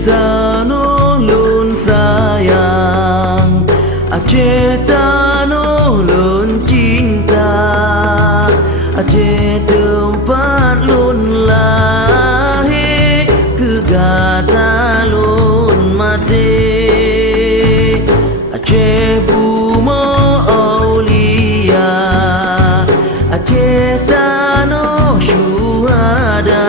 Tano lun sayang, Aceh tano lun cinta, Aceh tempat lun lahir, Kegata lun mati. Aceh bumi aulia, Aceh tano syuhada,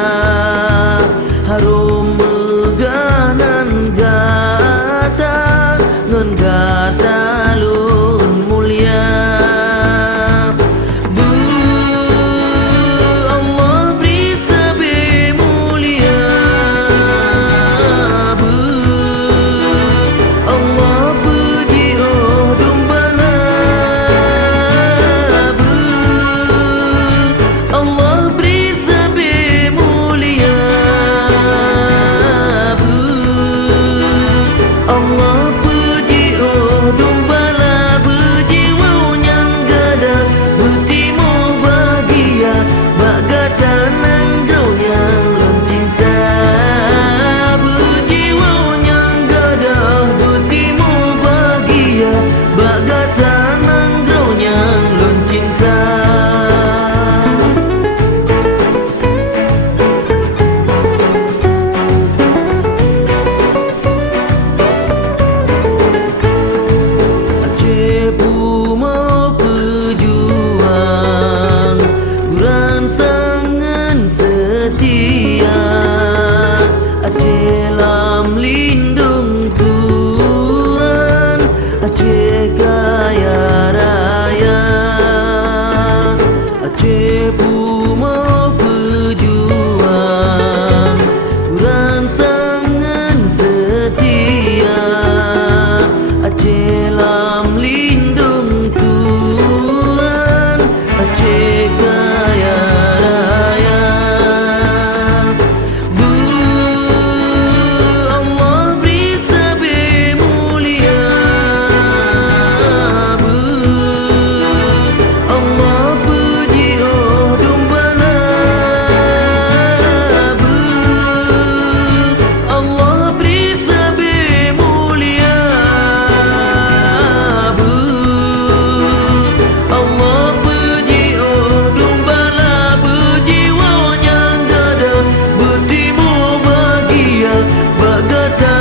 harum meganan gata, ngan gata lun mulia. Allah beri sabi mulia, Allah puji oh dumbana, Allah beri sabi mulia, Allah puji oh dumbala, berjiwa yang gada, bertimo bahagia, bagata nanggau yang lon cinta. Berjiwa yang gada, bertimo bahagia, bagata nanggau yang lon cinta. Aceh bumi pejuang, beransangan setia, Aceh lam lindung Tuhan, Aceh kaya raya. Aceh bumi pejuang, beransangan setia, Aceh lam lindung Tuhan, Aceh kaya raya. Allah beri sabi mulia, Allah puji oh dumbana, Allah beri sabi mulia, Allah puji oh dumbala, berjiwa yang gada, bertimo bahagia, bagata